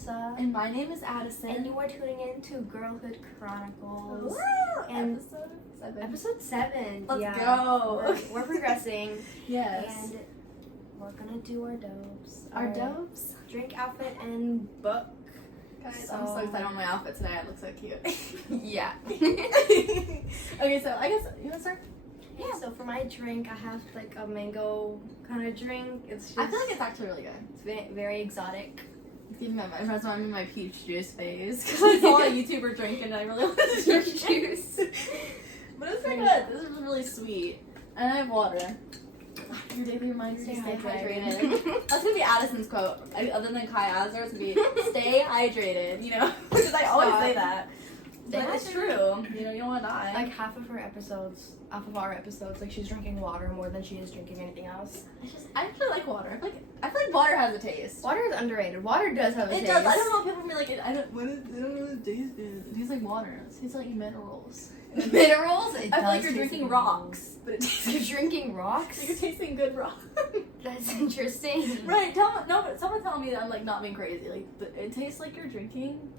Alyssa. And my name is Addison. And you are tuning in to Girlhood Chronicles. Woo! And Episode 7. Episode 7. Let's go. We're progressing. Yes. And we're gonna do our dopes. Our dopes? Drink, outfit, and book. Guys, I'm so excited on my outfit today. It looks so cute. Yeah. Okay, so I guess you want to start? Yeah, so for my drink, I have like a mango kind of drink. It's just, I feel like it's actually really good. it's very exotic. It's giving my friends want me in my peach juice phase because I saw a YouTuber drink and I really wanted to drink juice. But it's pretty good. This is really sweet. And I have water. Your daily reminder to stay hydrated. That's gonna be Addison's quote. Other than Kai Azar, it's gonna be stay hydrated. You know, because I always say that. But it's true. You know, you don't want to die. Like half of our episodes, like she's drinking water more than she is drinking anything else. I actually like water. I feel like water has a taste. Water is underrated. Water does have a taste. It does. I don't know. People be like, I don't know what the taste is. It tastes like water. It tastes like minerals. Minerals? I feel like you're drinking rocks. But it tastes You're drinking rocks? You're tasting good rocks. That's interesting. Right. Someone tell me that I'm like not being crazy. Like it tastes like you're drinking.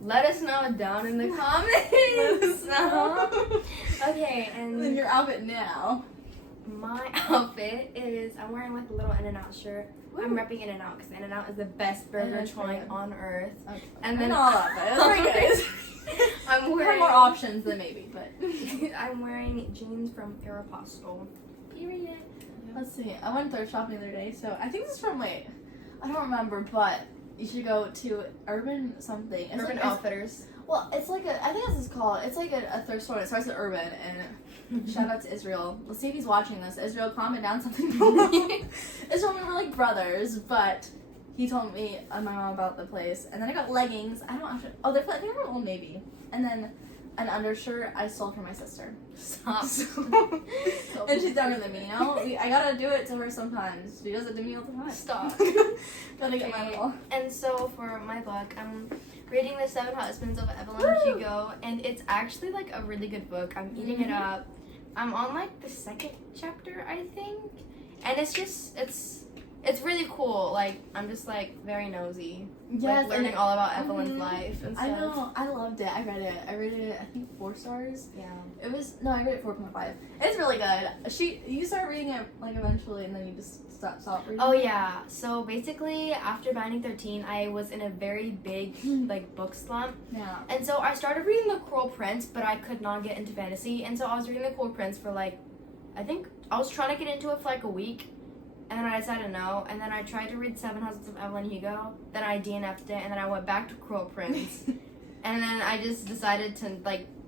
Let us know down in the comments. Let us know. Okay, and then your outfit now. My outfit is I'm wearing like a little In-N-Out shirt. Woo. I'm repping In-N-Out because In-N-Out is the best burger joint on earth. Okay. And then all of it. It's very good. I'm We wearing have more options than maybe, but I'm wearing jeans from Aeropostale. Period. let's see. I went thrift shopping the other day, so I think this is from I don't remember, but you should go to Urban something. It's Urban like, Outfitters. Well, it's like I think this is called. It's like a thrift store. It starts with Urban, and shout out to Israel. Let's see if he's watching this. Israel, comment down something below. Israel and we were like brothers, but he told me and my mom about the place, and then I got leggings. I don't actually. Oh, I think they're Old Navy, and then an undershirt I stole from my sister. Stop. And she's younger than me, you know. I gotta do it to her sometimes. She does it to me all the time. Stop. Gotta get my little. And so for my book, I'm reading The 7 Husbands of Evelyn Hugo, and it's actually like a really good book. I'm eating it up. I'm on like the 2nd chapter, I think, and it's really cool. Like I'm just like very nosy. Yes, like, learning all about Evelyn's life and stuff. I know. I loved it. I read it. I think 4 stars. Yeah. I read it 4.5. It's really good. You start reading it like eventually, and then you just stop reading. Oh yeah. So basically, after Binding 13, I was in a very big like book slump. Yeah. And so I started reading The Cruel Prince, but I could not get into fantasy. And so I was reading The Cruel Prince for like, I think I was trying to get into it for like a week. And then I decided no. And then I tried to read 7 Husbands of Evelyn Hugo. Then I DNF'd it. And then I went back to Cruel Prince. And then I just decided to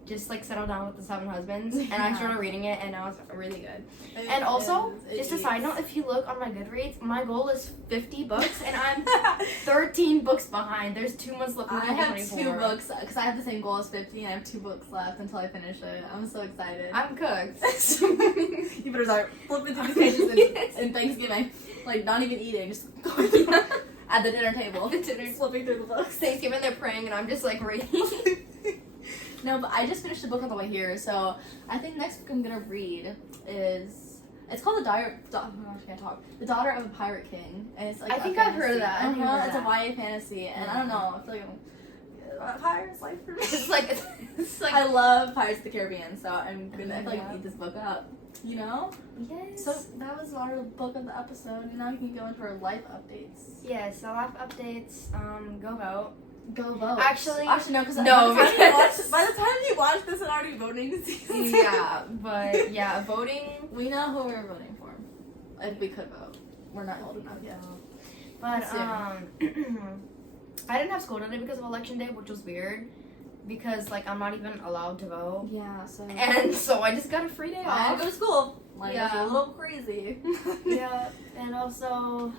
just settle down with the 7 Husbands. And I started reading it, and now it's really good. And also, just a side note, if you look on my Goodreads, my goal is 50 books, and I'm 13 books behind. There's 2 months left. I have 2 books, because I have the same goal as 50, and I have 2 books left until I finish it. I'm so excited. I'm cooked. You better start flipping through these pages in Thanksgiving. Like, not even eating, just going at the dinner table. Flipping through the books. Thanksgiving, they're praying, and I'm just like reading. No, but I just finished the book on the way here, so I think next book I'm gonna read is it's called The Daughter of a Pirate King, and it's like I think I've heard of that. It's a YA fantasy, and I don't know. I feel like pirates like for me. It's like I love Pirates of the Caribbean, so I'm gonna I feel like eat this book up. You know? Yes. So that was our book of the episode, and now we can go into our life updates. Yeah. So life updates. Go vote. Go vote. Actually, no, because by the time you watch this, it's already voting season. Yeah, but yeah, voting. We know who we're voting for. If we could vote, we're not old enough yet. But I didn't have school today because of election day, which was weird. Because like I'm not even allowed to vote. Yeah. So. And so I just got a free day off. I had to go to school. Yeah. It's a little crazy. Yeah, and also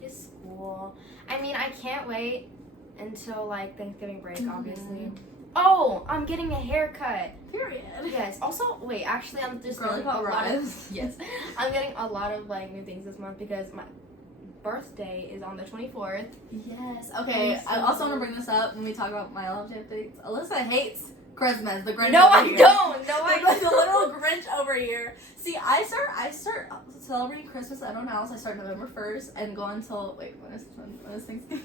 just school. I mean, I can't wait until like Thanksgiving break, obviously. Oh, I'm getting a haircut. Period. Yes. Also, wait. Actually, I'm just Girly getting pop a lot of. rise. Yes, I'm getting a lot of like new things this month because my birthday is on the 24th. Yes. Okay. I also want to bring this up when we talk about my love updates. Alyssa hates Christmas. The Grinch. No, over I here. don't. No, I Like the little Grinch over here. See, I start celebrating Christmas at everyone else. I start November 1st and go until when is Thanksgiving?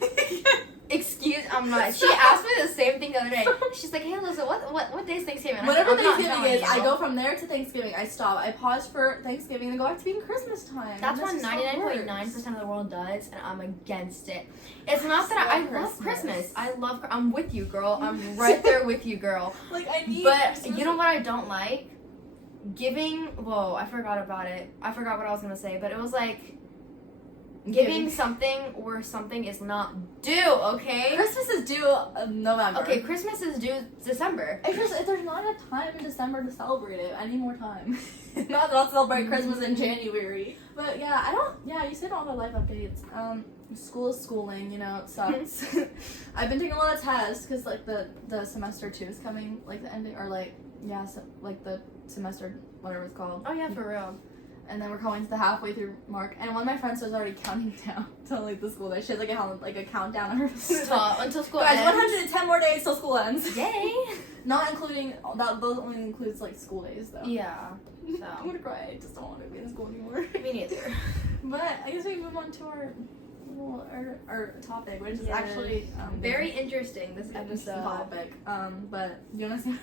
I'm not. She asked me the same thing the other day. She's like, "Hey, Alyssa, what day is Thanksgiving?" I'm Whatever like, I'm not Thanksgiving is, telling I you. go from there to Thanksgiving. I stop. I pause for Thanksgiving and go back to being Christmas time. That's And what just how it 99.9% of the world does, and I'm against it. It's not that I I love love Christmas. Christmas. I'm with you, girl. I'm right there with you, girl. Like, I need But Christmas. you know what I don't like? Giving. Whoa, I forgot about it. I forgot what I was gonna say, but it was like giving something where something is not due. Okay. Christmas is due November. Okay, Christmas is due December. If there's not enough time in December to celebrate it, I need more time. Not that I'll celebrate Christmas in January. But yeah, you said all the life updates. School is schooling, you know, it sucks. I've been taking a lot of tests because, like, the semester 2 is coming, like, the ending, or, like, like, the semester, whatever it's called. Oh yeah, for real. And then we're going to the halfway through mark, and one of my friends was already counting down to, like, the school day. She has, like, a countdown on her. Stop until school Guys, ends. 110 more days till school ends. Yay! Not including those only includes like school days though. Yeah. I'm So gonna cry. I just don't want to be in school anymore. me neither. But I guess we move on to our topic, which is actually Very interesting this interesting episode. topic. But you wanna see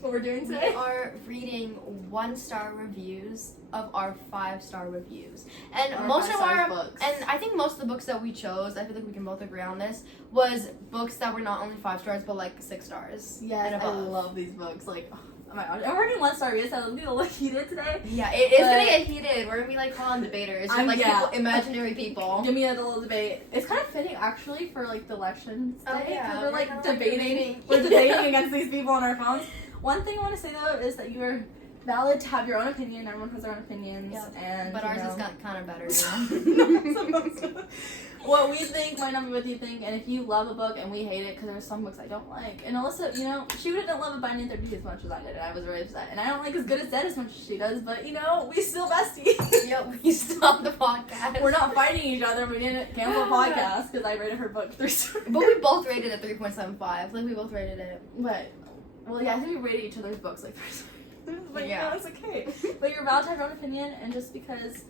what we're doing We today? are reading 1-star reviews of our 5-star reviews, and Our most of 5-star our books. and I think most of the books that we chose, I feel like we can both agree on this, was books that were not only 5 stars but like 6 stars. Yes, and I above. love these books. Like, oh my gosh, and we're doing 1-star reviews, so it'll be a little heated today. Yeah, it is gonna But- get heated. We're gonna be like full-on debaters, with, like yeah. people, imaginary people. Give me a little debate. It's kind of fitting actually for like the elections day. Oh, yeah, 'Cause we're we're like kinda, like, debating. debating. We're debating against these people on our phones. One thing I want to say though is that you are valid to have your own opinion. Everyone has their own opinions, Yep. and But you ours know, is kind of better. You know? what we think might not be what you think, and if you love a book and we hate it, because there's some books I don't like. And Alyssa, you know, she didn't love Binding 32 as much as I did, and I was very upset. And I don't like As Good as Dead as much as she does, but you know, we still besties. Yep, we stopped the podcast. We're not fighting each other. We didn't cancel the podcast because I rated her book 3 stars. But we both rated it 3.75. Like, we both rated it. But, well, yeah, I think we rated each other's books like 3 stars. But Yeah. you know, it's okay. But you're allowed to have your own opinion, and just because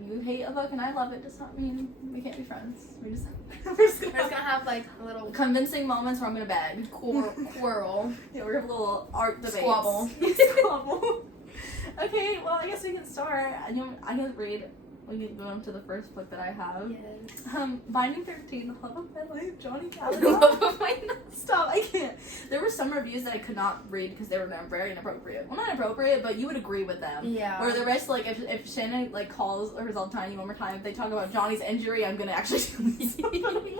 you hate a book and I love it does not mean we can't be friends. We're just We're just gonna have, like, a little convincing moments where I'm gonna beg. quarrel. Yeah, we're gonna have a little art debate. Squabble. Squabble. Okay, well, I guess we can start. I can read. We can go on to the first book that I have. Yes. Binding 13, The Love of My Life, Johnny Love Callahan. of my life. Stop, I can't. There were some reviews that I could not read because they were very inappropriate. Well, not inappropriate, but you would agree with them. Yeah. Or the rest, like, if Shannon, like, calls herself Tiny one more time, if they talk about Johnny's injury, I'm gonna actually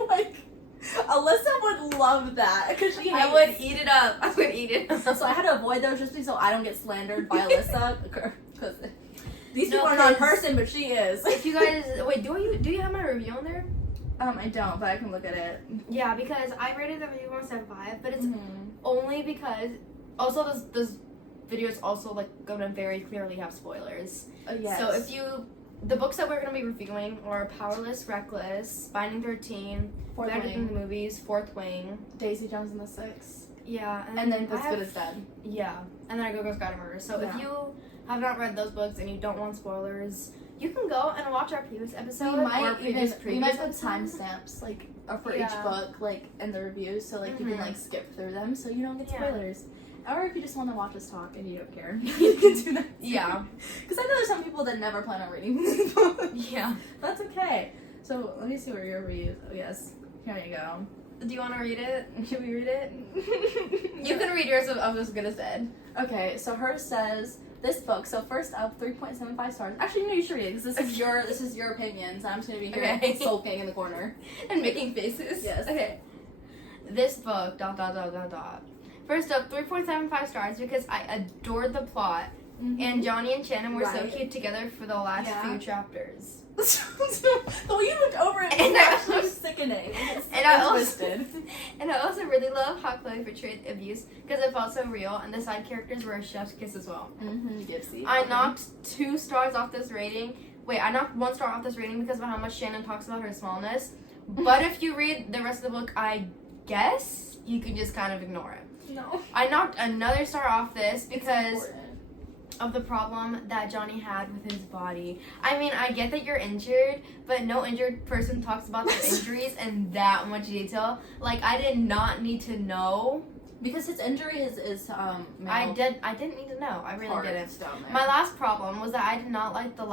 like, Alyssa would love that, because she I would eat it up. I would eat it up. So I had to avoid those just so I don't get slandered by Alyssa, because these No, people are not in 'cause person, but she is. If you guys wait, do you have my review on there? I don't, but I can look at it. Yeah, because I rated the review 1.75, but it's Mhm. only because also this videos also like gonna very clearly have spoilers. Yes. So if the books that we're gonna be reviewing are Powerless, Reckless, Binding 13, Fourth Better Than Wing, the Movies, Fourth Wing. Daisy Jones and the Six, Yeah, and then I As have- Good as Dead. Yeah, and then I Go Scott Murder. So Yeah. if you have not read those books and you don't want spoilers, you can go and watch our previous episode We or might previous we might put episodes. timestamps like for each Yeah. book, like in the reviews, so like you can Mhm. like skip through them, so you don't get Yeah. spoilers. Or if you just want to watch us talk and you don't care, you can do that. Yeah. Because I know there's some people that never plan on reading these books. Yeah. That's okay. So let me see where your reviews. Oh yes, here you go. Do you want to read it? Should we read it? You can read yours of As Good as Dead. Okay, so hers says this book. So first up, 3.75 stars. Actually, no, you should read it. 'Cause this is your opinion. So I'm just gonna be here Okay. sulking in the corner. And making faces. Yes. Okay. This book, ... First up, 3.75 stars because I adored the plot. And Johnny and Shannon were so Right. cute together for the last Yeah. few chapters. the way you looked over it And was I actually also- sickening. And I also twisted. and I also really love how Chloe portrayed abuse because it felt so real, and the side characters were a chef's kiss as well. Gypsy. I knocked 2 stars off this rating. Wait, I knocked 1 star off this rating because of how much Shannon talks about her smallness. But if you read the rest of the book, I guess you can just kind of ignore it. No. I knocked another star off this because Important. of the problem that Johnny had with his body. I mean, I get that you're injured, but no injured person talks about their injuries in that much detail. Like, I did not need to know. Because his injury is I didn't need to know. I really didn't. Down there. My last problem was that I did not like the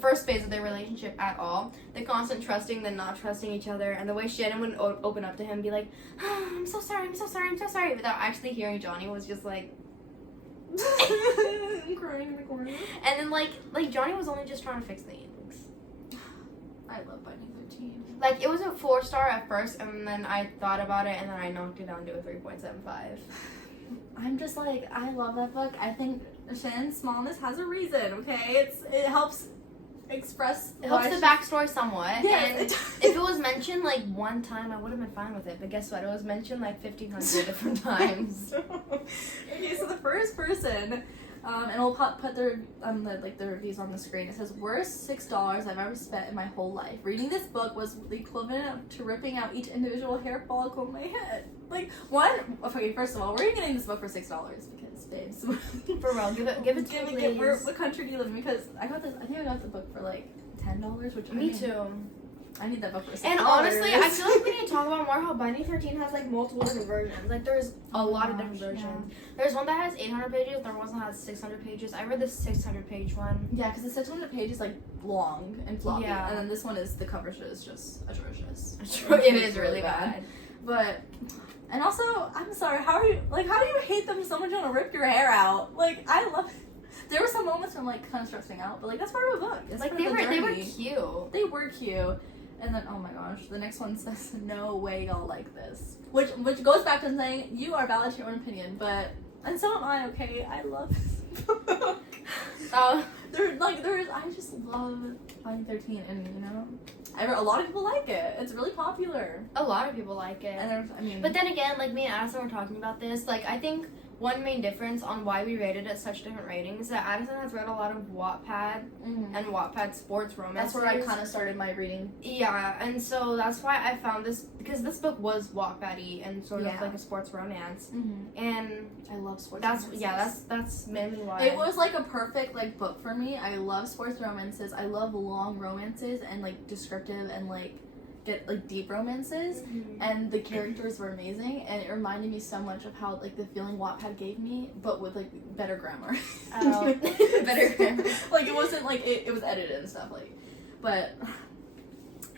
first phase of their relationship at all. The constant trusting, then not trusting each other, and the way Shannon would open up to him and be like, oh, I'm so sorry, without actually hearing Johnny was just like... I'm crying in the corner. And then, like Johnny was only just trying to fix things. I love Binding 13. Like, it was a 4-star at first, and then I thought about it, and then I knocked it down to a 3.75. I'm just like, I love that book. I think Shannon's smallness has a reason, okay? It helps express... It helps the backstory somewhat. Yeah. And if it was mentioned, like, one time, I would have been fine with it. But guess what? It was mentioned, like, 1,500 different times. Okay, so the first person... and we'll put the reviews on the screen. It says, worst $6 I've ever spent in my whole life. Reading this book was the equivalent to ripping out each individual hair follicle in my head. Like, okay, first of all, where are you getting this book for $6? Because, babes. For real, give it to me, please. What country do you live in? Because I think I got the book for like $10, which Me too. I need that book for $6. And honestly, I feel like we need to talk about more how Binding 13 has like multiple different versions. Like there's a lot of different versions. Yeah. There's one that has 800 pages, there's one that has 600 pages. I read the 600 page one. Yeah, because the 600 page is like long and floppy. Yeah. And then this one is, the cover is just atrocious. It is really bad. But, and also, I'm sorry, how do you hate them so much you want to rip your hair out? Like, I love it. There were some moments where I'm like kind of stressing out, but like that's part of a book. It's like they were cute. They were cute. And then, oh my gosh, the next one says, no way y'all like this. Which goes back to saying, you are valid to your own opinion, and so am I, okay? I love this book. I just love Binding 13, and you know, a lot of people like it. It's really popular. A lot of people like it. And but then again, like me and Addison were talking about this, like I think one main difference on why we rated it such different ratings is that Addison has read a lot of Wattpad and Wattpad sports romance. That's where I kind of started my reading. Yeah, and so that's why I found this, because this book was Wattpad-y and sort of like a sports romance. And I love sports romances. Yeah, that's mainly why. It was like a perfect like book for me. I love sports romances. I love long romances and like descriptive and like deep romances, and the characters were amazing, and it reminded me so much of how like the feeling Wattpad gave me, but with like better grammar. Oh, better grammar. Like it wasn't like it was edited and stuff like. But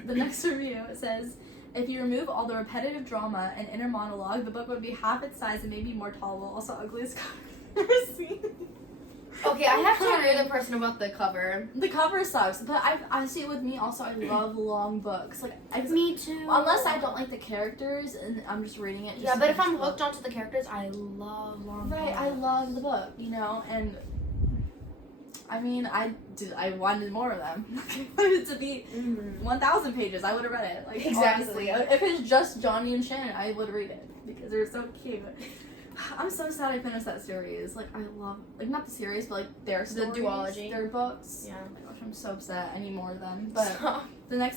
the next review says, if you remove all the repetitive drama and inner monologue, the book would be half its size and maybe more tolerable. Also, ugliest cover I've ever seen. Okay, I have to agree with the person about the cover. The cover sucks, but I see it with me also. I love long books. Like me too. Unless I don't like the characters and I'm just reading it. Yeah, but if I'm hooked onto the characters, I love long books. Right, I love the book, you know, and I mean, I wanted more of them. I wanted it to be 1,000 pages. I would have read it. Like exactly. Honestly. If it's just Johnny and Shannon, I would read it because they're so cute. I'm so sad I finished that series. Like, I love, like, not the series, but, like, their stories. The duology. Their books. Yeah. Oh my gosh, I'm so upset. I need more of them. But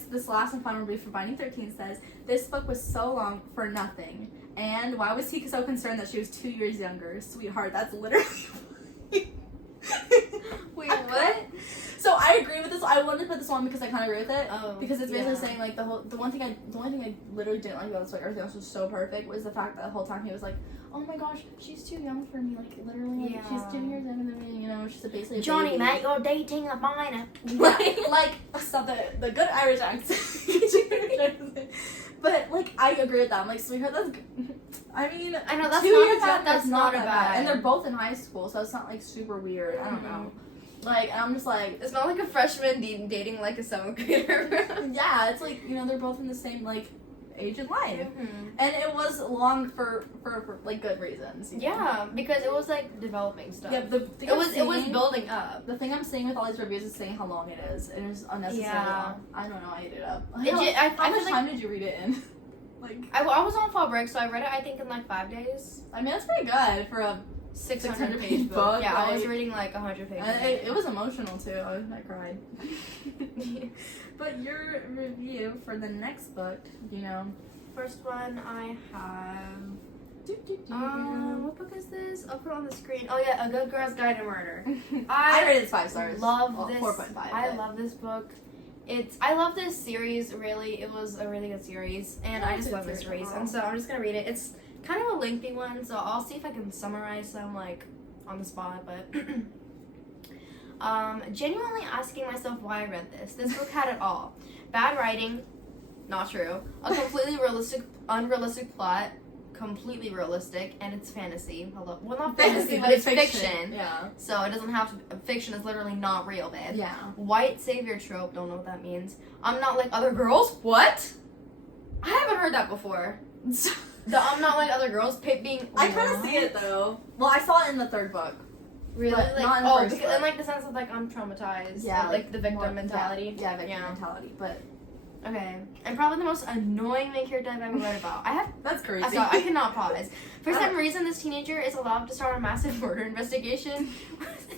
this last and final review for Binding 13 says, this book was so long for nothing. And why was he so concerned that she was 2 years younger? Sweetheart, that's literally... Wait, what? So I agree with this. I wanted to put this one because I kind of agree with it. Oh, because it's basically saying like the only thing I literally didn't like about this book, everything else was so perfect, was the fact that the whole time he was like, oh my gosh, she's too young for me. Like literally, like, she's 2 years younger than me. You know, she's basically a Johnny, baby. Matt, you're dating a minor. like stop the good Irish accent. But like I agree with that. I'm like, sweetheart, that's. I mean, I know that's 2 years out. That's not that bad. And they're both in high school, so it's not like super weird. I don't know. Like, and I'm just like... It's not like a freshman dating like a 7th grader. Yeah, it's like, you know, they're both in the same, like, age in life. And it was long for like, good reasons. Yeah, because it was, like, developing stuff. Yeah, it was building up. The thing I'm seeing with all these reviews is saying how long it is. And it's unnecessarily long. I don't know, I ate it up. How much time did you read it in? Like I was on fall break, so I read it, I think, in, like, 5 days. I mean, that's pretty good for a 600 page book. Yeah, like, I was reading like 100 pages. It was emotional too. I cried. But your review for the next book, you know. First one I have What book is this? I'll put it on the screen. Oh yeah, A Good Girl's Guide to Murder. I rated it 5 stars. Love this. 4.5. I love this book. I love this series, really. It was a really good series, and I just love mysteries, and so I'm just gonna read it. It's kind of a lengthy one, so I'll see if I can summarize some, like, on the spot, but... genuinely asking myself why I read this. This book had it all. Bad writing, not true. A completely unrealistic plot, completely realistic, and it's fantasy. Hello. Well, not fantasy, but it's fiction. Yeah. So it doesn't have to. Fiction is literally not real, babe. Yeah. White savior trope. Don't know what that means. I'm not like other girls. What? I haven't heard that before. The I'm not like other girls. Being. I kind of see it though. Well, I saw it in the 3rd book. Really? But like, not in the first because book. in like the sense of like I'm traumatized. Yeah. Like the victim more, mentality. Yeah, victim mentality. But okay. And probably the most annoying main character I've ever read about. that's crazy. I cannot pause. For some reason, this teenager is allowed to start a massive murder investigation.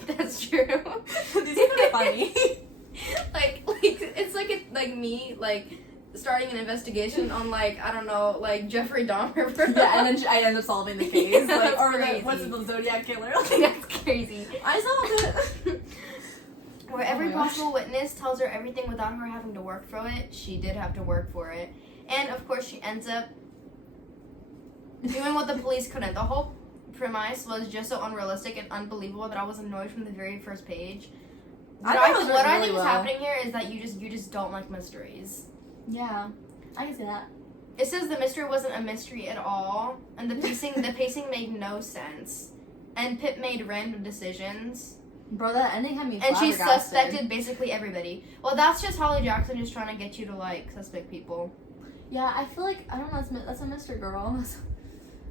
That's true. These are kind of funny. like it's like me starting an investigation on like I don't know like Jeffrey Dahmer. Yeah, and then I end up solving the case. Yeah, like, or crazy. what's it, the Zodiac killer? That's crazy. I solved it. Where every possible witness tells her everything without her having to work for it. She did have to work for it. And, of course, she ends up doing what the police couldn't. The whole premise was just so unrealistic and unbelievable that I was annoyed from the very first page. What I think is happening here is that you just don't like mysteries. Yeah, I can see that. It says the mystery wasn't a mystery at all, and the pacing made no sense. And Pip made random decisions. Bro, that ending had me And she flabbergasted. suspected basically everybody. Well, that's just Holly Jackson just trying to get you to, like, suspect people. Yeah, I feel like, I don't know, that's a mystery girl.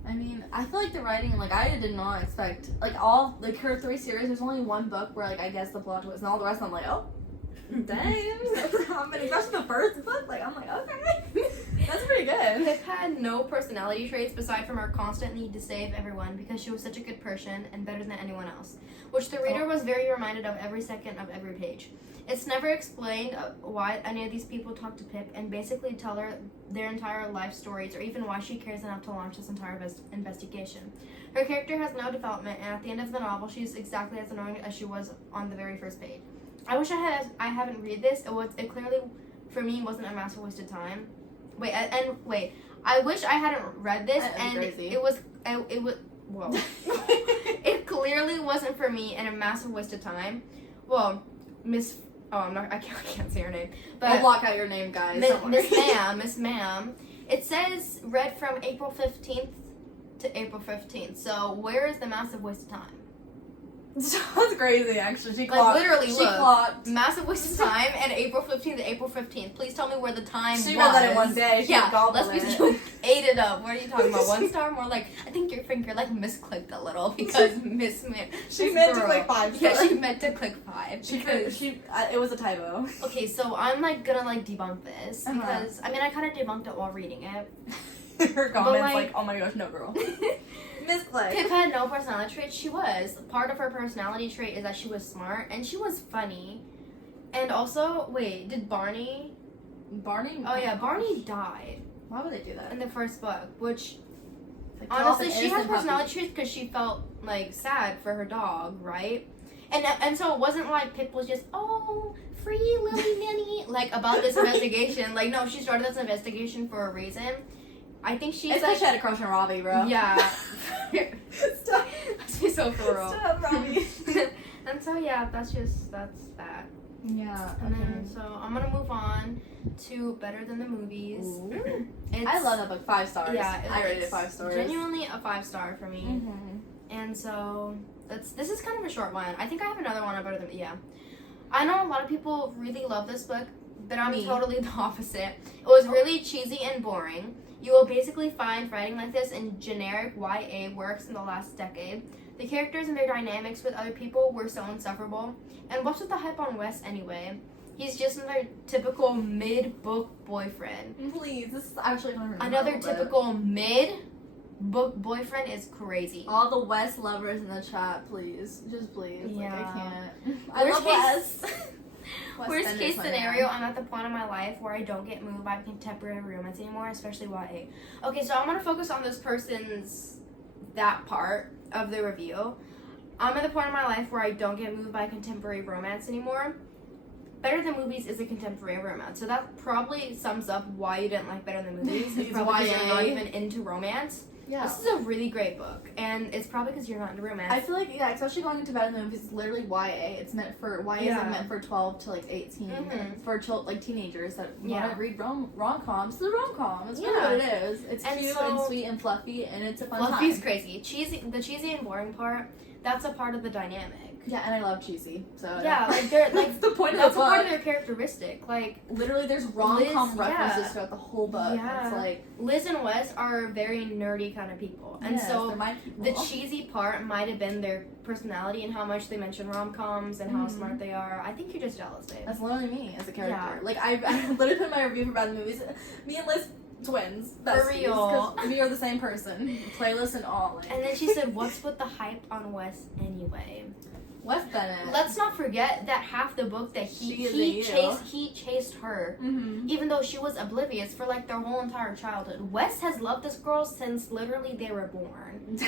I mean, I feel like the writing, like, I did not expect, like, all, like, her 3 series, there's only one book where, like, I guess the plot twist, and all the rest I'm like, oh, dang. I mean, especially the first book, like, I'm like, okay. That's pretty good. Pip had no personality traits aside from her constant need to save everyone because she was such a good person and better than anyone else, which the reader was very reminded of every second of every page. It's never explained why any of these people talk to Pip and basically tell her their entire life stories or even why she cares enough to launch this entire investigation. Her character has no development, and at the end of the novel, she's exactly as annoying as she was on the very first page. I wish I haven't read this. It clearly, for me, wasn't a massive waste of time. I wish I hadn't read this, and it was whoa. It clearly wasn't for me and a massive waste of time. Well, I can't say her name. But I'll block out your name, guys. Miss Ma'am. It says read from April 15th to April 15th. So where is the massive waste of time? That's crazy, actually. She clocked massive waste of time and April 15th to April 15th. Please tell me where the time was. She read that in one day. Let's be so ate it up. What are you talking about? 1 star? More like, I think your finger like misclicked a little because she meant to click 5 stars. Yeah, she meant to click 5. It was a typo. Okay, so I'm like gonna like debunk this because I mean I kind of debunked it while reading it. Her comments like, oh my gosh, no girl. Misclick. Pip had no personality traits. She was. Part of her personality trait is that she was smart and she was funny. And also, wait, did Barney? Oh yeah, Barney died. Why would they do that? In the first book, which like, honestly, she had personality traits because she felt like sad for her dog, right? And so it wasn't like Pip was just free Lily Minnie like about this investigation. Like no, she started this investigation for a reason. I think she's like she had a crush on Robbie, bro. Yeah. Stop. She's so for real. Stop, Robbie. And so yeah, that's that. Yeah. And then so I'm gonna move on to Better Than the Movies. I love that book. 5 stars. Yeah, I rated it 5 stars. Genuinely a 5-star for me. And so this is kind of a short one. I think I have another one about it. Yeah. I know a lot of people really love this book, but I'm totally the opposite. It was really cheesy and boring. You will basically find writing like this in generic YA works in the last decade. The characters and their dynamics with other people were so insufferable. And what's with the hype on Wes anyway? He's just another typical mid-book boyfriend. Please, this is actually another typical mid-book boyfriend is crazy. All the Wes lovers in the chat, please. Just please. Yeah. Like, I can't. I love Wes. Worst case scenario, I'm at the point in my life where I don't get moved by contemporary romance anymore, especially YA. Okay, so I'm gonna focus on this person's that part of the review. I'm at the point in my life where I don't get moved by contemporary romance anymore. Better Than Movies is a contemporary romance, so that probably sums up why you didn't like Better Than Movies. It's probably because you're not even into romance. Yeah. This is a really great book, and it's probably because you're not into romance. I feel like, yeah, especially going into Better Than Movies, it's literally YA. It's meant for, YA is like meant for 12 to like 18, for like teenagers that want to read rom-coms. It's a rom-com. It's really what it is. It's cute and sweet and fluffy, and it's a fun time. Fluffy's crazy. The cheesy and boring part, that's a part of the dynamic. Yeah, and I love cheesy. So yeah, like they're like that's the point. That's of the book. A part of their characteristic. Like literally, there's rom-com references throughout the whole book. Yeah, it's like Liz and Wes are very nerdy kind of people, and so the cheesy part might have been their personality and how much they mention rom-coms and how smart they are. I think you're just jealous, babe. That's literally me as a character. Yeah. Like I literally put in my review for Bad Movies. Me and Liz. Twins, besties, for real. We are the same person. Playlist and all. Like. And then she said, "What's with the hype on Wes anyway?" Wes Bennett. Let's not forget that half the book that he chased her, even though she was oblivious for like their whole entire childhood. Wes has loved this girl since literally they were born.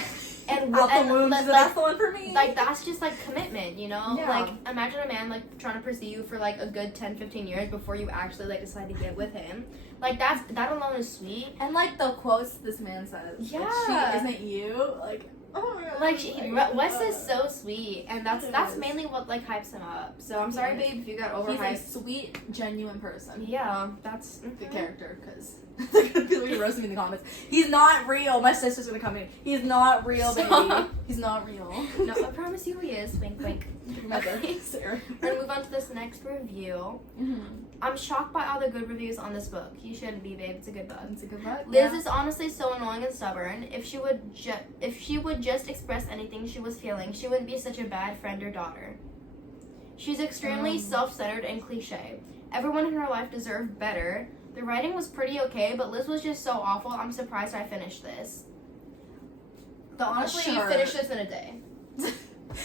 And out the womb, that's the one for me. Like that's just like commitment, you know? Yeah. Like imagine a man like trying to pursue you for like a good 10-15 years before you actually like decide to get with him. Like that alone is sweet. And like the quotes this man says. Yeah. Like, she isn't you. Like oh my god. Like Wes is so sweet, and that's mainly what like hypes him up. So I'm sorry, babe, if you got overhyped. He's a sweet, genuine person. Yeah, that's the character, because they're gonna be roasting me in the comments. He's not real. My sister's gonna come in. He's not real, baby. He's not real. No, I promise you he is. Wink, wink. Okay. We're gonna move on to this next review. I'm shocked by all the good reviews on this book. You shouldn't be, babe. It's a good book. It's a good book. Liz is honestly so annoying and stubborn. If she would just express anything she was feeling, she wouldn't be such a bad friend or daughter. She's extremely self-centered and cliche. Everyone in her life deserved better. The writing was pretty okay, but Liz was just so awful. I'm surprised I finished this. She finished this in a day.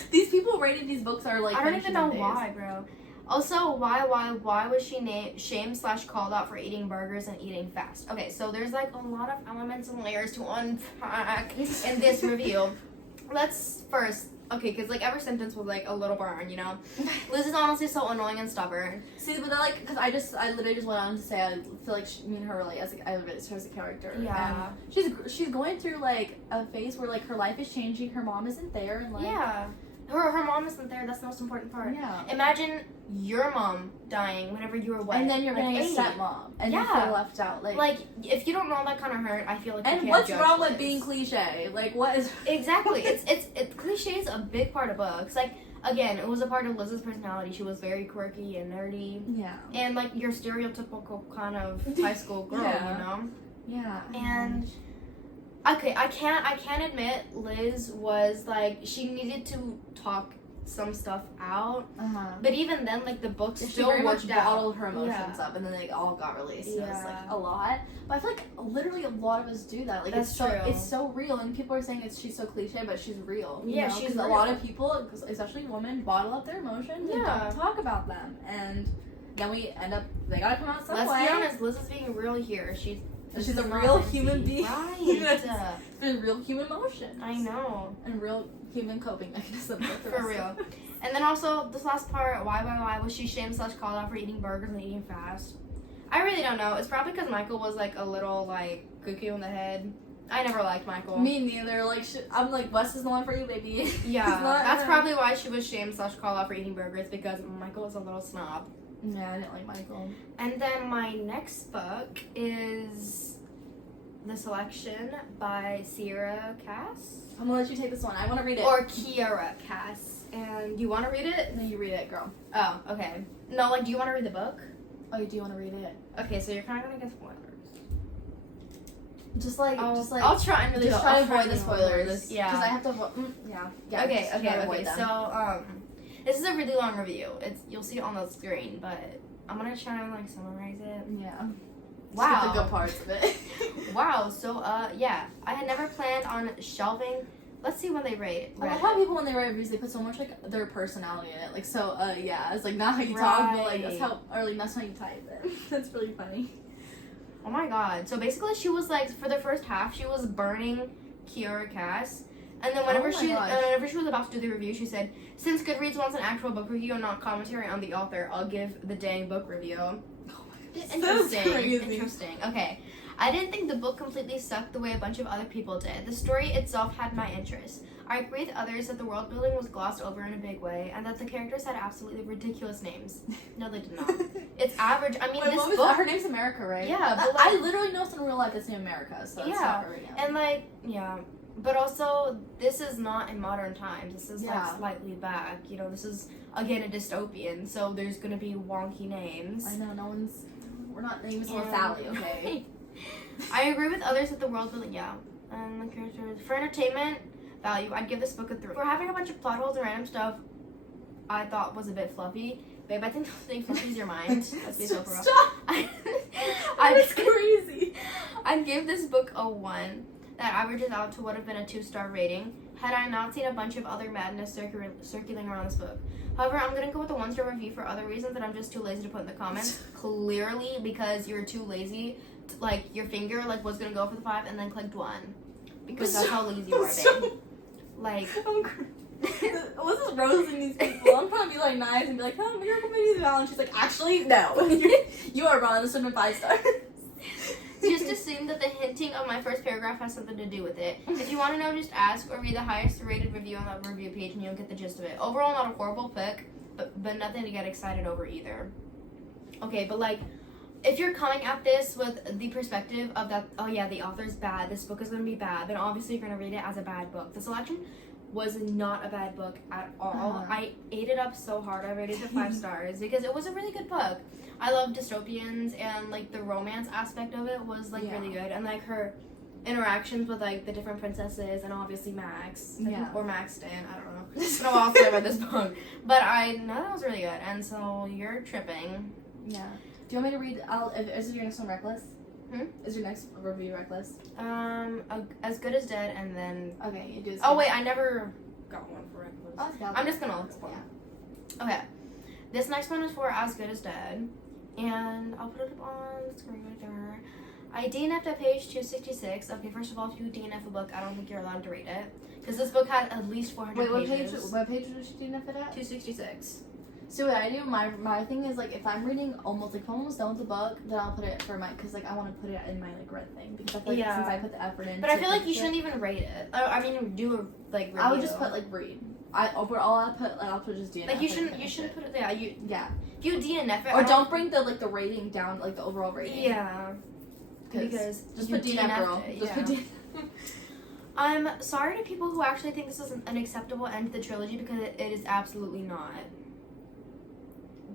These people rating these books are like. I don't even know why, bro. Also, why was she shamed/called out for eating burgers and eating fast? Okay, so there's like a lot of elements and layers to unpack in this review. Let's first, okay, because like every sentence was like a little burn, you know? Liz is honestly so annoying and stubborn. See, but like, because I literally just went on to say I feel like me and her really I really as a character. Yeah. And she's going through like a phase where like her life is changing, her mom isn't there, and like. Yeah. Her mom isn't there. That's the most important part. Yeah. Imagine your mom dying whenever you were what? And then you're getting a stepmom, and you feel left out. Like if you don't know that kind of hurt, I feel like. And what's wrong with being cliche? Like what is? Exactly. it's cliche is a big part of books. Like again, it was a part of Liz's personality. She was very quirky and nerdy. Yeah. And like your stereotypical kind of high school girl, you know. Yeah. And. Okay, I can't admit Liz was like she needed to talk some stuff out, but even then, like the book still very much worked out. Bottled her emotions up, and then they all got released. Yeah. It was like a lot, but I feel like literally a lot of us do that. Like That's true. It's so real, and people are saying she's so cliche, but she's real. Yeah, she's because a lot of people, especially women, bottle up their emotions and don't talk about them, and then we end up they gotta come out some way. Let's be honest, Liz is being real here. She's a real human being. Right. With real human emotions. I know. And real human coping mechanisms. For real. And then also, this last part, why was she shamed/called out for eating burgers and eating fast? I really don't know. It's probably because Michael was, like, a little, like, cuckoo in the head. I never liked Michael. Me neither. Like, I'm like, Wes is the one for you, baby. Yeah. That's probably why she was shamed/called out for eating burgers, because Michael was a little snob. Yeah, I didn't like Michael. And then my next book is The Selection by Sierra Cass. I'm gonna let you take this one. I want to read it. Or Kiara Cass. And you want to read it? No, you read it, girl. Oh, okay. No, like, do you want to read the book? Oh, you do want to read it? Okay, so you're kind of gonna get spoilers. Just like, I'll try and really try to avoid the spoilers. Yeah. Because I have to. Yeah. Okay. So this is a really long review. You'll see it on the screen, but I'm gonna try and like summarize it. Yeah. Wow. Just the good parts of it. Wow. So yeah, I had never planned on shelving. Let's see when they rate. I love how people when they write reviews they put so much like their personality in it. Like so yeah, it's like not how you talk, but like that's how you type it. That's really funny. Oh my god. So basically she was like for the first half she was burning Kiara Cass. And then whenever she was about to do the review, she said, "Since Goodreads wants an actual book review and not commentary on the author, I'll give the dang book review." Interesting. Okay. I didn't think the book completely sucked the way a bunch of other people did. The story itself had my interest. I agree with others that the world building was glossed over in a big way, and that the characters had absolutely ridiculous names. No, they did not. It's average. I mean, this book. Her name's America, right? Yeah, but I literally know someone in real life that's named America, so it's not very young. And like, yeah. But also, this is not in modern times. This is like slightly back. You know, this is again a dystopian, so there's gonna be wonky names. I know, we're not naming someone Sally, okay? I agree with others that the world building, and the characters for entertainment value, I'd give this book a 3. For having a bunch of plot holes and random stuff, I thought was a bit fluffy. Babe, I think the thing fluffy is your mind. Let's be so for real. Stop! That's crazy. I'd give this book a 1. That averages out to what would have been a 2-star rating had I not seen a bunch of other madness circulating around this book. However, I'm going to go with a 1-star review for other reasons that I'm just too lazy to put in the comments. Clearly, because you're too lazy, your finger, was going to go for the 5 and then clicked 1. Because that's how lazy you are, babe. What's this roasting these people? I'm trying to be, nice and be like, oh, Miracle Baby's valid. And she's like, actually, no. You are wrong. This would have been 5 stars. Just assume that the hinting of my first paragraph has something to do with it. If you want to know, just ask or read the highest rated review on that review page and you'll get the gist of it. Overall, not a horrible pick, but nothing to get excited over either. Okay, but if you're coming at this with the perspective of that, oh yeah, the author's bad, this book is going to be bad, then obviously you're going to read it as a bad book. The Selection was not a bad book at all. I ate it up so hard. I rated it 5 stars because it was a really good book. I love dystopians, and the romance aspect of it was really good, and her interactions with the different princesses and obviously Max or Maxton, I don't know. It's been a while since I read this book, but I know that was really good, and so you're tripping. Yeah. Do you want me to read? Is your next one Reckless? Is your next review Reckless? As Good as Dead, and then. Okay, you do. Oh wait, I never got one for Reckless. Oh, I'm just gonna. Yeah. Okay. This next one is for As Good as Dead. And I'll put it up on the screen right there. I DNF'd at page 266. Okay, first of all, if you DNF a book, I don't think you're allowed to read it. Because this book had at least 400 pages. What page did you DNF it at? 266. So what I do, my thing is, if I'm reading if I'm almost done with the book, then I'll put it for because I want to put it in my, read thing. Because I feel since I put the effort in. But I feel you shouldn't even rate it. I mean, do a, review. I would just put, read. I'll put just DNF. You shouldn't put it there. Yeah. If you DNF it. Or don't bring the rating down, the overall rating. Yeah. Because just put DNF, girl. Just put DNF. I'm sorry to people who actually think this is an acceptable end to the trilogy because it is absolutely not.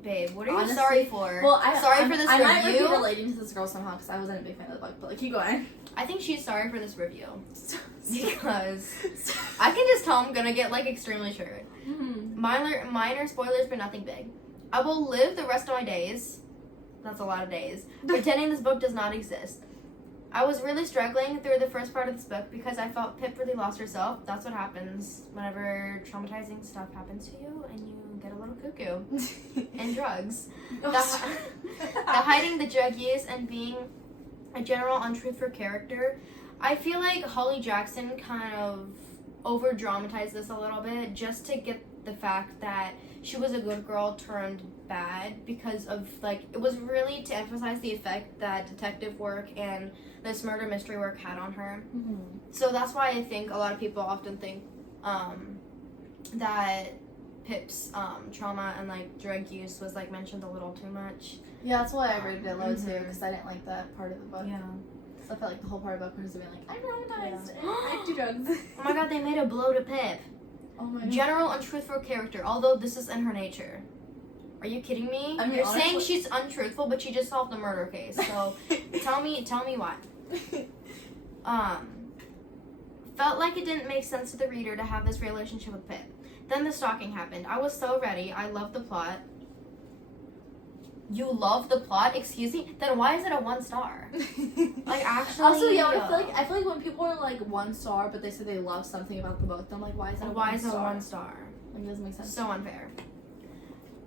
Babe, what are you sorry for? Well, sorry for this review. I might be relating to this girl somehow because I wasn't a big fan of the book, but keep going. I think she's sorry for this review because I can just tell I'm gonna get extremely sure. Mm-hmm. Minor spoilers, but nothing big. I will live the rest of my days. That's a lot of days. Pretending this book does not exist. I was really struggling through the first part of this book because I felt Pip really lost herself. That's what happens whenever traumatizing stuff happens to you and you get a little cuckoo. And drugs. The hiding the drug use and being a general untruthful character. I feel like Holly Jackson kind of over-dramatized this a little bit just to get the fact that she was a good girl turned bad because of it was really to emphasize the effect that detective work and this murder mystery work had on her. Mm-hmm. So that's why I think a lot of people often think that Pip's trauma and drug use was mentioned a little too much. Yeah, that's why I rated it low too because I didn't like that part of the book. Yeah. So I felt the whole part of the book was being I'm traumatized. Yeah. I do drugs. Oh my god, they made a blow to Pip. Oh my god. General untruthful character, although this is in her nature. Are you kidding me? I mean, you're honestly, saying she's untruthful, but she just solved a murder case. So tell me why. Felt like it didn't make sense to the reader to have this relationship with Pip. Then the stalking happened. I was so ready. I loved the plot. You love the plot? Excuse me? Then why is it a 1 star? Actually. Also, yeah, I feel like when people are 1 star, but they say they love something about the book, then why is it a 1 star? Why is it 1 star? It doesn't make sense. So unfair.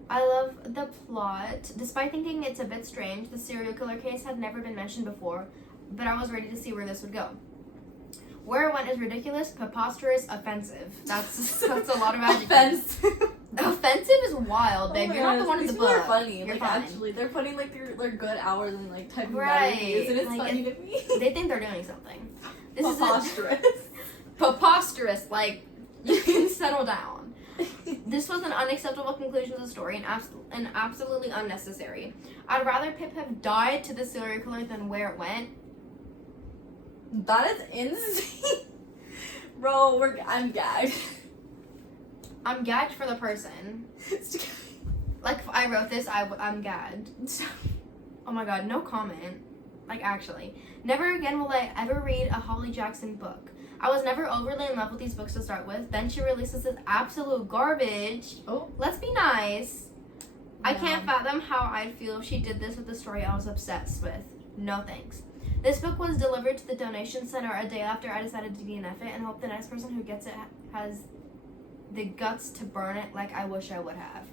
I love the plot. Despite thinking it's a bit strange, the serial killer case had never been mentioned before, but I was ready to see where this would go. Where it went is ridiculous, preposterous, offensive. That's a lot of adjectives. Offensive. Offensive is wild, babe. Oh my You're not the gosh, one in the these people book. are funny. You're Like fine. actually, they're putting like their good hours in like typing Right. reviews, and it's Like, funny to me. They think they're doing something. This Preposterous. is preposterous. Like, you can settle down. This was an unacceptable conclusion to the story and absolutely unnecessary. I'd rather Pip have died to the serial killer than where it went. That is insane. Bro, I'm gagged. I'm gagged for the person. Like, if I wrote this, I'm gagged. Oh my god, no comment. Like, actually. Never again will I ever read a Holly Jackson book. I was never overly in love with these books to start with. Then she releases this absolute garbage. Oh. Let's be nice. I Yeah. can't fathom how I'd feel if she did this with the story I was obsessed with. No thanks. This book was delivered to the donation center a day after I decided to DNF it and hope the next person who gets it has the guts to burn it like I wish I would have.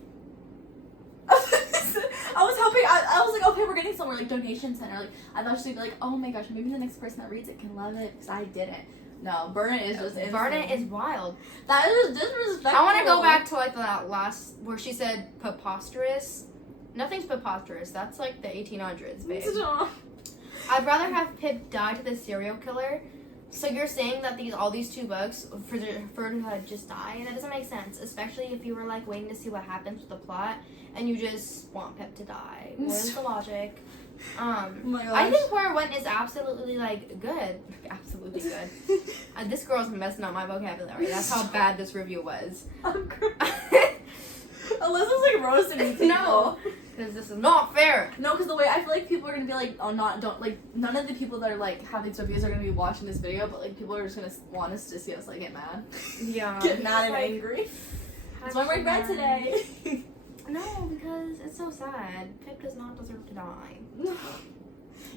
I was hoping, I was like, okay, we're getting somewhere, like, donation center. Like, I thought she'd be like, oh my gosh, maybe the next person that reads it can love it, because I didn't. No, burn it is just insane. Burn it is wild. That is disrespectful. I want to go back to, like, that last, where she said preposterous. Nothing's preposterous. That's, like, the 1800s, babe. Stop. I'd rather have Pip die to the serial killer. So you're saying that all these two books for her to just die? That doesn't make sense, especially if you were like waiting to see what happens with the plot and you just want Pip to die. What is the logic? Oh my gosh. I think Where It Went is absolutely like good. Absolutely good. This girl's messing up my vocabulary. That's how bad this review was. I'm Alyssa's like roasting me. People. No, because this is not fair. No, because the way I feel like people are gonna be like, oh, don't like none of the people that are like have these reviews are gonna be watching this video, but like people are just gonna want us to see us like get mad. Yeah. Get mad and like, angry. That's why I'm wearing red today. No, because it's so sad. Pip does not deserve to die.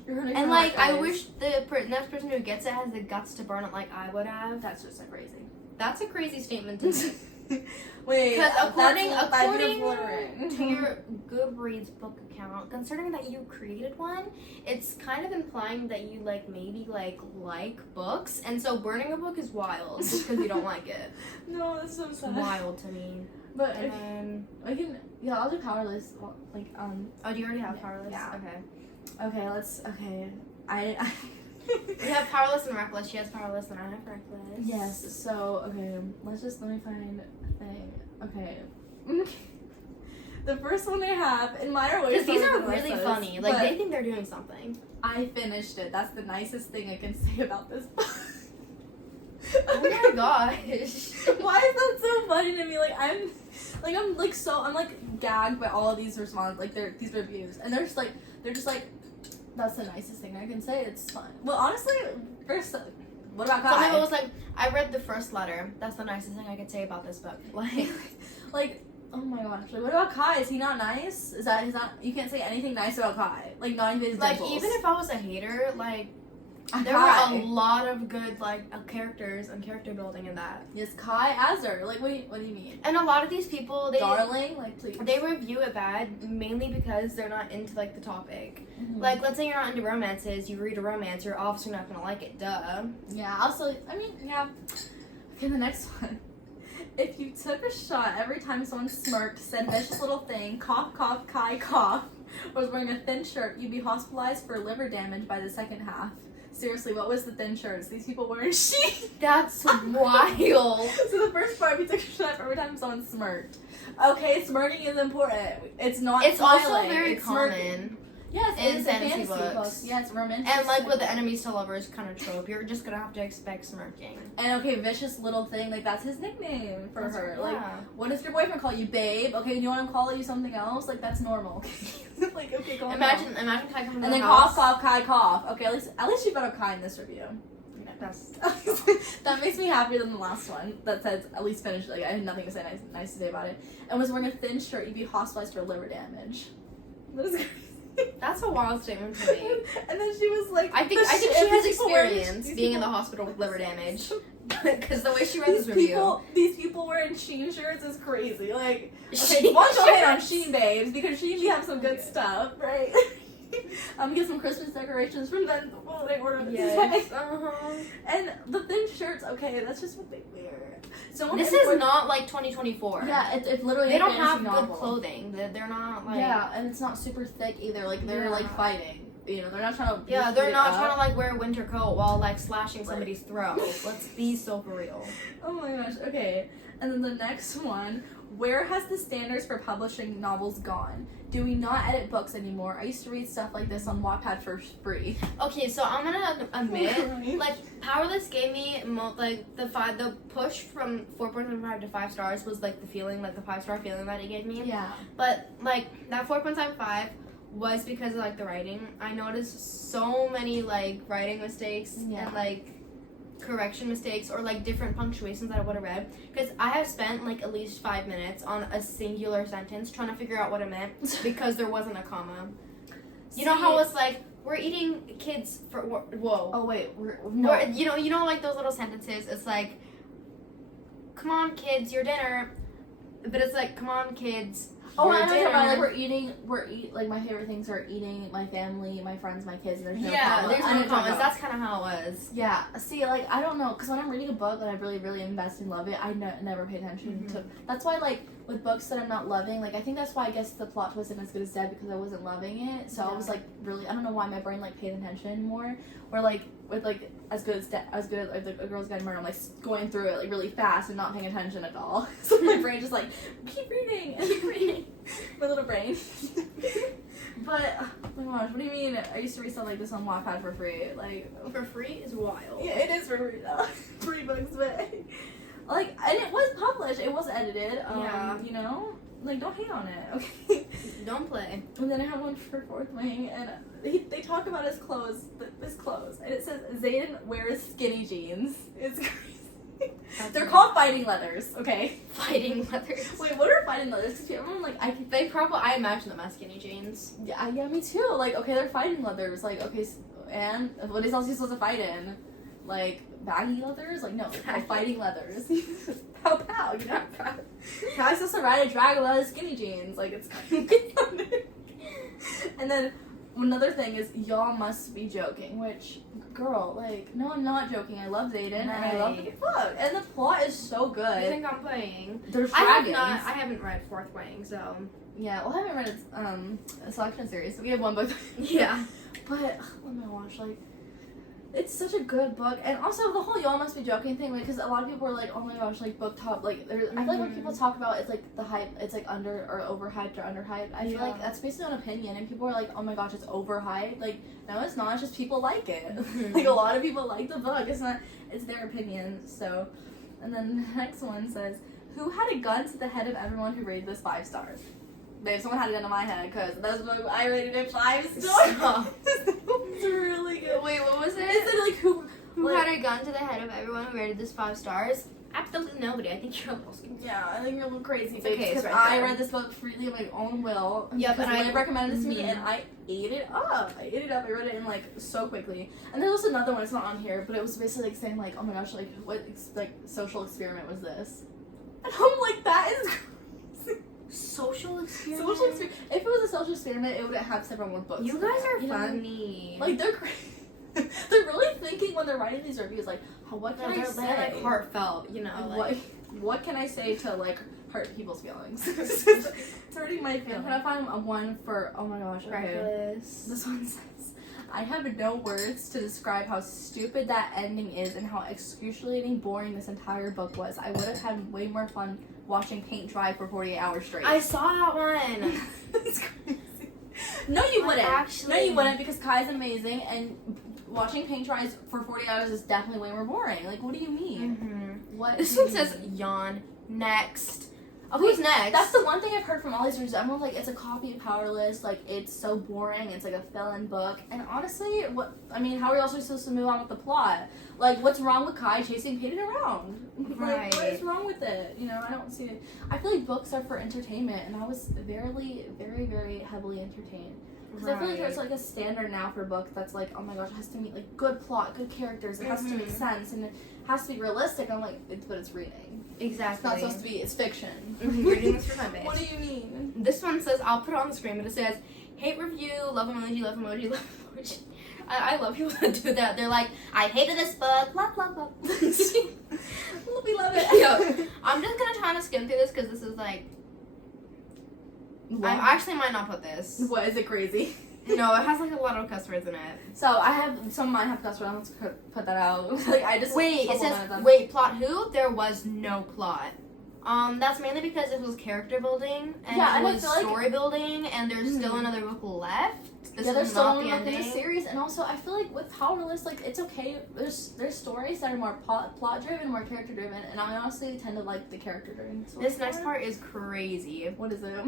You're hurting And my like, heart, I guys. wish the next person who gets it has the guts to burn it like I would have. That's just like crazy. That's a crazy statement to make. Wait, Because according that's to your Goodreads book account, considering that you created one, it's kind of implying that you like maybe like books, and so burning a book is wild just because you don't like it. No, that's so It's sad. wild to me. But And then, I can, yeah, I'll do powerless. Like, oh, do you already have powerless? Yeah. Okay. Okay, I We have powerless and reckless. She has powerless and I have reckless. Yes, so, okay, let me find a thing. Okay. The first one I have, and mine are Because these are funnier than really Alyssa's, funny. Like, but they think they're doing something. I finished it. That's the nicest thing I can say about this book. Oh my gosh. Why is that so funny to me? I'm gagged by all of these these reviews, and they're just like, that's the nicest thing I can say. It's fun. Well, honestly, first, what about Kai? Some people was like, I read the first letter. That's the nicest thing I could say about this book. Like, oh my gosh, like, what about Kai? Is he not nice? Is that you can't say anything nice about Kai? Like, not even his like dimples. even if I was a hater, like there Kai. were a lot of good characters and character building in that. Yes, Kai Azar. Like, what do you mean? And a lot of these people, Darling, like, please. they review it bad mainly because they're not into like the topic. Mhm. Like, let's say you're not into romances, you read a romance, you're obviously not gonna like it. Duh. Yeah. Also, I mean, yeah. Okay, the next one. If you took a shot every time someone smirked, said vicious little thing, cough, cough, Kai, cough, or was wearing a thin shirt, you'd be hospitalized for liver damage by the second half. Seriously, what was the thin shirts? These people wearing sheets. That's wild. So the first part, we took a shot every time someone smirked. Okay, smirking is important. It's not It's smiling. also very it's common. smirking. Yes, in it's fantasy fantasy books. Yes, romantic. And like with the enemies to lovers kind of trope, you're just gonna have to expect smirking. And okay, vicious little thing, like that's his nickname for her. Yeah. Like, what does your boyfriend call you, babe? Okay, you want him to call you something else? Like that's normal. Like okay, go on. Imagine Kai coming to And then the cough, house. cough, Kai, cough. Okay, at least you got a Kai in this review. That's That makes me happier than the last one that says at least finish. Like I had nothing to say nice to say about it. And was wearing a thin shirt, you'd be hospitalized for liver damage. That is crazy. that's a wild statement to me. And then she was like, I think she has experience being in the hospital with liver damage. Because the way she read this review. These people wearing Shein shirts is crazy. Like, okay, Shein one go hit on shirts. Shein babes because Shein have some good stuff, right? I'm gonna get some Christmas decorations from them while they order today. Yes. And the thin shirts, okay, that's just what they wear. This is not like 2024. Yeah, it's literally. They a don't fantasy have novel. good clothing. They're not like. Yeah, and it's not super thick either. Like they're like fighting. You know, they're not trying to. Yeah, they're not trying to like wear a winter coat while like slashing somebody's throat. Let's be so for real. Oh my gosh. Okay, and then the next one. Where has the standards for publishing novels gone? Do we not edit books anymore? I used to read stuff like this on Wattpad for free. Okay, so I'm gonna admit, like Powerless gave me the push from 4.75 to 5 stars was like the feeling, like the 5-star feeling that it gave me. Yeah. But like that 4.75 was because of like the writing. I noticed so many like writing mistakes and like correction mistakes or like different punctuations that I would have read, because I have spent like at least 5 minutes on a singular sentence trying to figure out what it meant because there wasn't a comma. You know how it's like we're eating kids for whoa. Oh wait, you know like those little sentences. It's like, come on kids, your dinner, but it's like, come on kids. Oh, I know what you're talking about. Like like my favorite things are eating, my family, my friends, my kids. And there's no comma. There's no commas. That's kind of how it was. Yeah. See, like I don't know, because when I'm reading a book that I really, really invest and love it, I never pay attention to. That's why, like with books that I'm not loving, like I think that's why I guess the plot wasn't as good as Dead, because I wasn't loving it. So I was like really, I don't know why my brain like paid attention more. Or like with like as good as like A Girl's Guide to Murder, I'm like going through it like really fast and not paying attention at all. So my brain just like keep reading. My little brain. But oh my gosh, what do you mean? I used to read stuff like this on Wattpad for free. Like for free is wild. Yeah, it is for free though. Free books, but like, and it was published. It was edited. You know, like don't hate on it. Okay. Don't play. And then I have one for Fourth Wing, and they talk about his clothes, and it says Zayden wears skinny jeans. It's crazy. They're called fighting leathers, okay? Fighting leathers. Wait, what are fighting leathers? Because everyone like I imagine them as skinny jeans. Yeah, me too. Like, okay, they're fighting leathers. Like, okay, and what else are you supposed to fight in? Like baggy leathers? Like, no, they're fighting leathers. Pow pow, you know? How is supposed to ride a dragon without his skinny jeans? Like, it's kind of And then another thing is, y'all must be joking, which, girl, like, no, I'm not joking. I love Zayden, and I love the book, and the plot is so good. I think I'm playing. There's dragons. I haven't read Fourth Wing, so. Yeah, well, I haven't read a selection series, so we have one book. Yeah. But, oh my gosh, like, it's such a good book, and also the whole y'all must be joking thing, because a lot of people are like, oh my gosh, like book top, like I feel like when people talk about it's like the hype, it's like under or overhyped or underhyped. I feel like that's based on opinion, and people are like, oh my gosh, it's overhyped. Like, no, it's not. It's just people like it. Like a lot of people like the book. It's not. It's their opinion. So, and then the next one says, who had a gun to the head of everyone who rated this 5 stars? Babe, someone had a gun to my head, because that's what I rated it 5 stars. It's really good. Wait, what was it? It said like who had a gun to the head of everyone who rated this 5 stars? Absolutely nobody. I think you're almost. Yeah, I think you're a little crazy, babe, because I read this book freely of my own will. Yeah, but I recommended this to me, and I ate it up. I read it in like so quickly. And there was another one. It's not on here, but it was basically like saying like, oh my gosh, like what like social experiment was this? And I'm like, that is crazy. Social experiment. If it was a social experiment, it wouldn't have several more books. You guys are funny. Like they're crazy. They're really thinking when they're writing these reviews, like, what can I say? Like heartfelt, you know. Like, what can I say to like hurt people's feelings? It's hurting my feelings. Can I find one for? Oh my gosh, okay. This one says, I have no words to describe how stupid that ending is and how excruciating boring this entire book was. I would have had way more fun watching paint dry for 48 hours straight. I saw that one. That's crazy. No, you wouldn't. Actually, no, you wouldn't, because Kai's amazing, and watching paint dry for 40 hours is definitely way more boring. Like, what do you mean? Mm-hmm. What? This one says yawn. Next. Okay, who's next? That's the one thing I've heard from all these reviews. Everyone's like, it's a copy of Powerless. Like, it's so boring. It's like a fill-in book. And honestly, how are you also supposed to move on with the plot? Like, what's wrong with Kai chasing Peyton around? Right. Like, what is wrong with it? You know, I don't see it. I feel like books are for entertainment, and I was very, very, very heavily entertained. Because I feel like there's like a standard now for books that's like, oh my gosh, it has to meet like good plot, good characters, it has to make sense, and it has to be realistic. I'm like, but it's reading. Exactly. It's not supposed to be, it's fiction. You're doing this for fun, bitch. What do you mean? This one says, I'll put it on the screen, but it says, hate review, love emoji, love emoji, love emoji. I love people that do that. They're like, I hated this book, blah, blah, blah. We love it. Yo, I'm just gonna try to skim through this because this is like... I actually might not put this. What, is it crazy? No, it has like a lot of cuss words in it. So some of mine have cuss words. Let's put that out. Like I just wait. It says plot who? There was no plot. That's mainly because it was character building and it was story building, and there's still another book left. This there's is still not another the book in ending. the series, and also I feel like with Powerless, like it's okay. There's stories that are more plot driven, more character driven, and I honestly tend to like the character driven. This next part is crazy. What is it?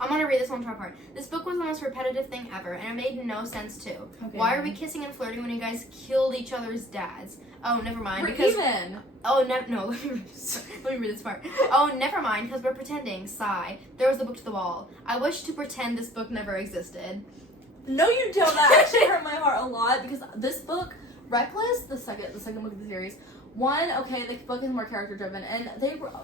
I'm gonna read this one part. This book was the most repetitive thing ever, and it made no sense too. Okay. Why are we kissing and flirting when you guys killed each other's dads? Oh, never mind. We're even. Oh, no. Let me read this part. Oh, never mind, because we're pretending. Sigh. There was the book to the wall. I wish to pretend this book never existed. No, you don't. That actually hurt my heart a lot because this book, Reckless, the second book of the series. One, okay, the book is more character driven, and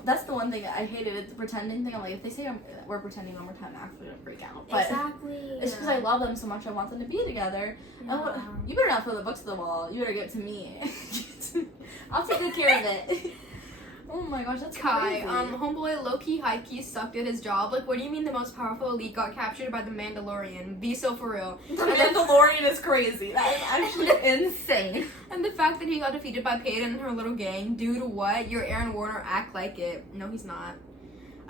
that's the one thing I hated, the pretending thing. I'm like, if they say we're pretending one more time, I'm actually gonna freak out. But exactly. It's because I love them so much, I want them to be together. Yeah. And you better not throw the books to the wall. You better give it to me. I'll take good care of it. Oh my gosh, that's Kai. crazy. Homeboy low-key, high-key sucked at his job. Like, what do you mean the most powerful elite got captured by the Mandalorian? Be so for real. The Mandalorian is crazy. That is actually insane. And the fact that he got defeated by Peyton and her little gang. Dude, what? You're Aaron Warner, act like it. No, he's not.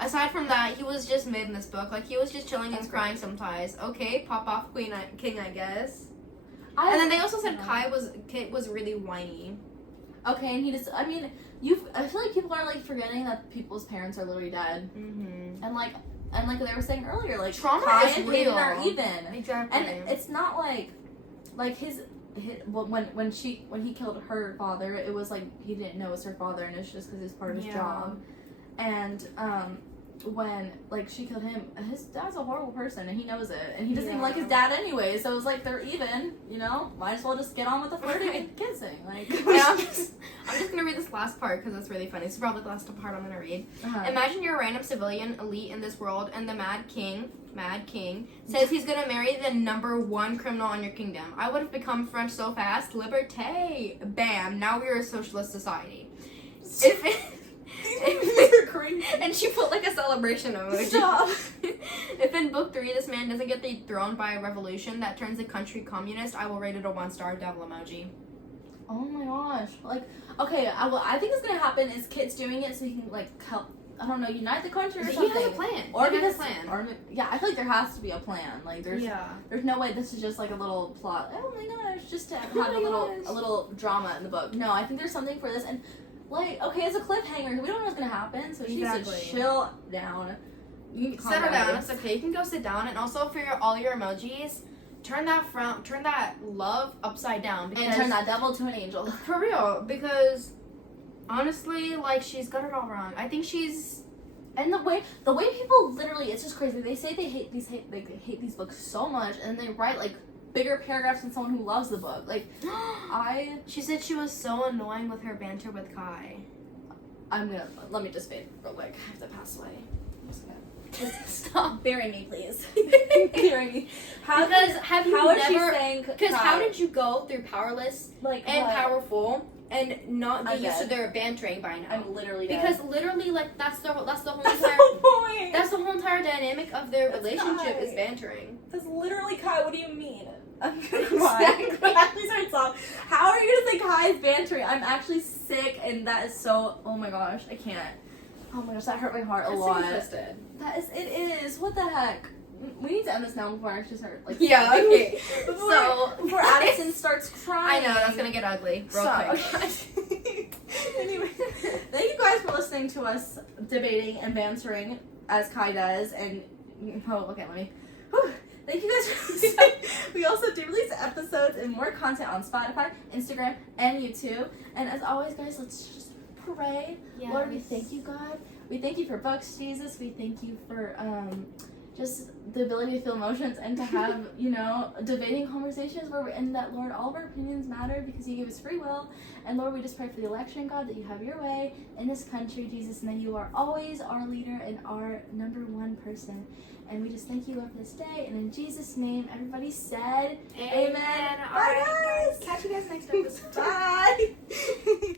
Aside from that, he was just mid in this book. Like, he was just chilling and crying sometimes. Okay, pop off king, I guess. And then they also said Kit was really whiny. Okay, and he just, I mean, I feel like people are, like, forgetting that people's parents are literally dead. Mm-hmm. And like they were saying earlier, like, trauma Kai is and real. Peyton are even. Exactly. And it's not like when he killed her father, it was like he didn't know it was her father, and it's just because it's part of his job. And when like she killed him, his dad's a horrible person, and he knows it, and he doesn't even like his dad anyway. So it was like they're even, you know. Might as well just get on with the flirting and kissing. Like, I'm just gonna read this last part because it's really funny. It's probably the last part I'm gonna read. Imagine you're a random civilian elite in this world, and the Mad King says he's gonna marry the #1 criminal in your kingdom. I would have become French so fast. Liberté. Bam. Now we are a socialist society. And she put like a celebration emoji. Stop. If in book 3 this man doesn't get dethroned by a revolution that turns the country communist, I will rate it a 1-star devil emoji. Oh my gosh. Like, okay, I think what's gonna happen is Kit's doing it so he can like help, I don't know, unite the country or something. He has a plan. I feel like there has to be a plan. Like there's no way this is just like a little plot. Oh my gosh, just to have a little drama in the book. No, I think there's something for this, and like, okay, it's a cliffhanger. We don't know what's gonna happen, so she needs to chill down. You can settle down. It's okay. You can go sit down, and also for all your emojis, turn that love upside down, and turn that devil to an angel. For real, because honestly, like, she's got it all wrong. I think she's. And the way people literally, it's just crazy. They say they hate these books so much, and they write like bigger paragraphs than someone who loves the book. Like, she said she was so annoying with her banter with Kai. Let me just fade real quick. I have to pass away. I'm just gonna stop. Bury me, please. Bury me. How did you go through Powerless and Powerful and not get used to their bantering by now? I'm literally dead. Because literally, like, that's the whole point. That's the whole entire dynamic of their relationship is bantering. That's literally Kai. What do you mean? I'm gonna cry. Please don't stop. How are you gonna say Kai is bantering? I'm actually sick, and that is so. Oh my gosh, I can't. Oh my gosh, that hurt my heart a lot. Twisted. It is. What the heck? We need to end this now before I actually start. Like, yeah. Okay. Before Addison starts crying. I know that's gonna get ugly. Real quick. Okay. Anyway, thank you guys for listening to us debating and bantering as Kai does. And let me. Whew. Thank you guys for listening. We also do release episodes and more content on Spotify, Instagram, and YouTube. And as always, guys, let's just pray. Yes. Lord, we thank you, God. We thank you for books, Jesus. We thank you for just the ability to feel emotions and to have, debating conversations where we're in that, Lord, all of our opinions matter because you give us free will. And Lord, we just pray for the election, God, that you have your way in this country, Jesus, and that you are always our leader and our number one person. And we just thank you, Lord, for this day. And in Jesus' name, everybody said, Amen. All right, Bye, guys. Catch you guys next episode. Bye.